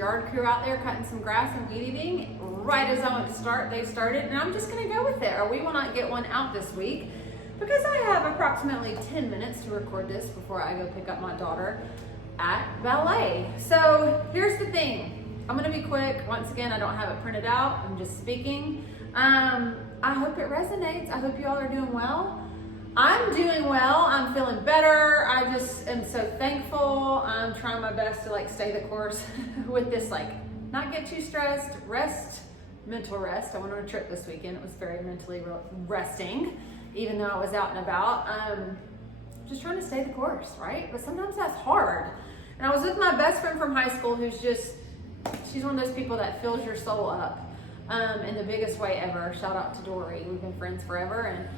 yard crew out there cutting some grass and weed eating. Right as I went to start, they started, and I'm just gonna go with it, or we will not get one out this week because I have approximately 10 minutes to record this before I go pick up my daughter at ballet. So here's the thing. I'm gonna be quick. Once again, I don't have it printed out. I'm just speaking. I hope it resonates. I hope you all are doing well. I'm doing well. I'm feeling better. I just am so thankful. I'm trying my best to stay the course with this, not get too stressed, rest, mental rest. I went on a trip this weekend. It was very mentally resting, even though I was out and about. Just trying to stay the course, right? But sometimes that's hard. And I was with my best friend from high school she's one of those people that fills your soul up in the biggest way ever. Shout out to Dory. We've been friends forever, and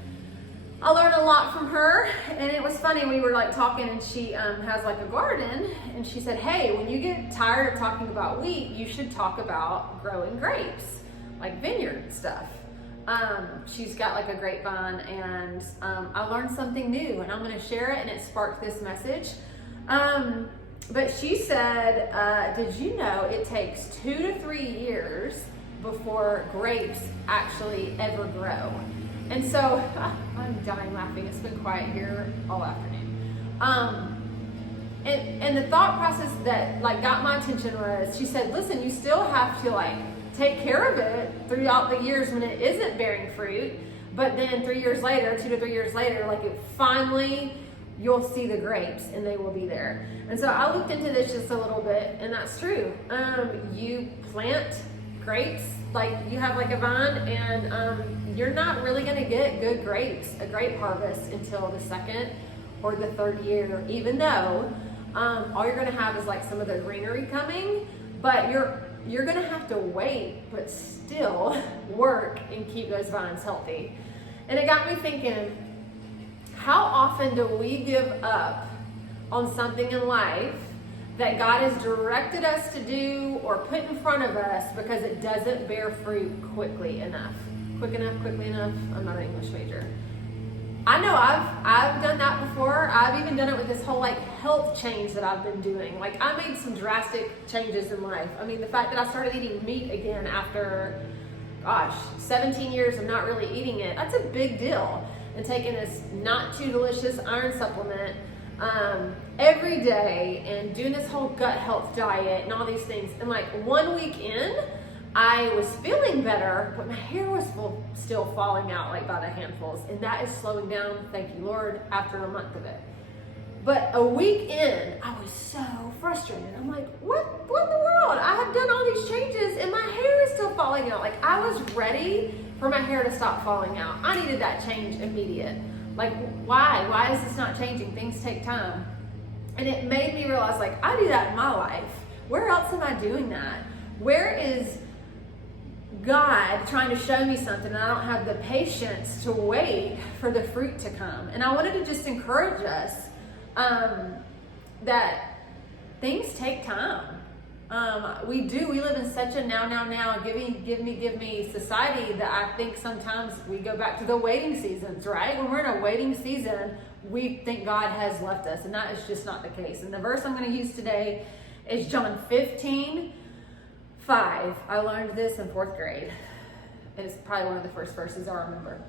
I learned a lot from her. And it was funny, we were talking, and she has a garden, and she said, hey, when you get tired of talking about wheat, you should talk about growing grapes, vineyard stuff. She's got a grapevine, and I learned something new, and I'm going to share it, and it sparked this message. But she said, did you know it takes 2 to 3 years before grapes actually ever grow? And so, I'm dying laughing. It's been quiet here all afternoon. And the thought process that got my attention was, she said, listen, you still have to take care of it throughout the years when it isn't bearing fruit, but then 3 years later, 2 to 3 years later, it finally, you'll see the grapes and they will be there. And so I looked into this just a little bit, and that's true. You plant grapes, you have a vine, and you're not really gonna get good grapes, a grape harvest, until the 2nd or the 3rd year, even though all you're gonna have is some of the greenery coming, but you're gonna have to wait, but still work and keep those vines healthy. And it got me thinking, how often do we give up on something in life that God has directed us to do or put in front of us because it doesn't bear fruit quickly enough? Quickly enough? I'm not an English major. I know I've done that before. I've even done it with this whole health change that I've been doing. I made some drastic changes in life. I mean, the fact that I started eating meat again after, 17 years of not really eating it, that's a big deal. And taking this not too delicious iron supplement every day, and doing this whole gut health diet and all these things. And 1 week in, I was feeling better, but my hair was still falling out by the handfuls. And that is slowing down, thank you Lord, after a month of it. But a week in, I was so frustrated. I'm what in the world? I have done all these changes and my hair is still falling out. I was ready for my hair to stop falling out. I needed that change immediate. Why? Why is this not changing? Things take time. And it made me realize, I do that in my life. Where else am I doing that? Where is God trying to show me something and I don't have the patience to wait for the fruit to come? And I wanted to just encourage us that things take time. We live in such a now, give me society that I think sometimes we go back to the waiting seasons, right? When we're in a waiting season, we think God has left us, and that is just not the case. And the verse I'm going to use today is John 15:5. I learned this in 4th grade. It's probably one of the first verses I remember.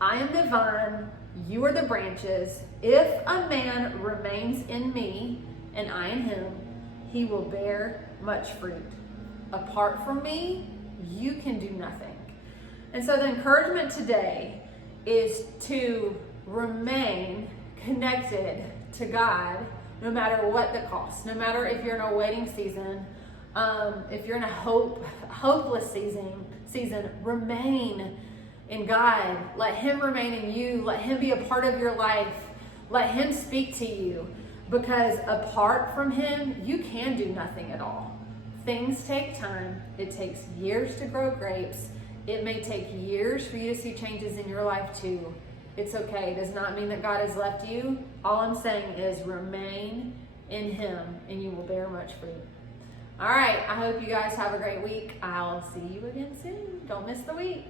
I am the vine, you are the branches. If a man remains in me and I in him, he will bear much fruit. Apart from me, you can do nothing. And so the encouragement today is to remain connected to God no matter what the cost. No matter if you're in a waiting season, if you're in a hopeless season, remain in God. Let him remain in you. Let him be a part of your life. Let him speak to you. Because apart from him, you can do nothing at all. Things take time. It takes years to grow grapes. It may take years for you to see changes in your life too. It's okay. It does not mean that God has left you. All I'm saying is remain in him and you will bear much fruit. All right. I hope you guys have a great week. I'll see you again soon. Don't miss the week.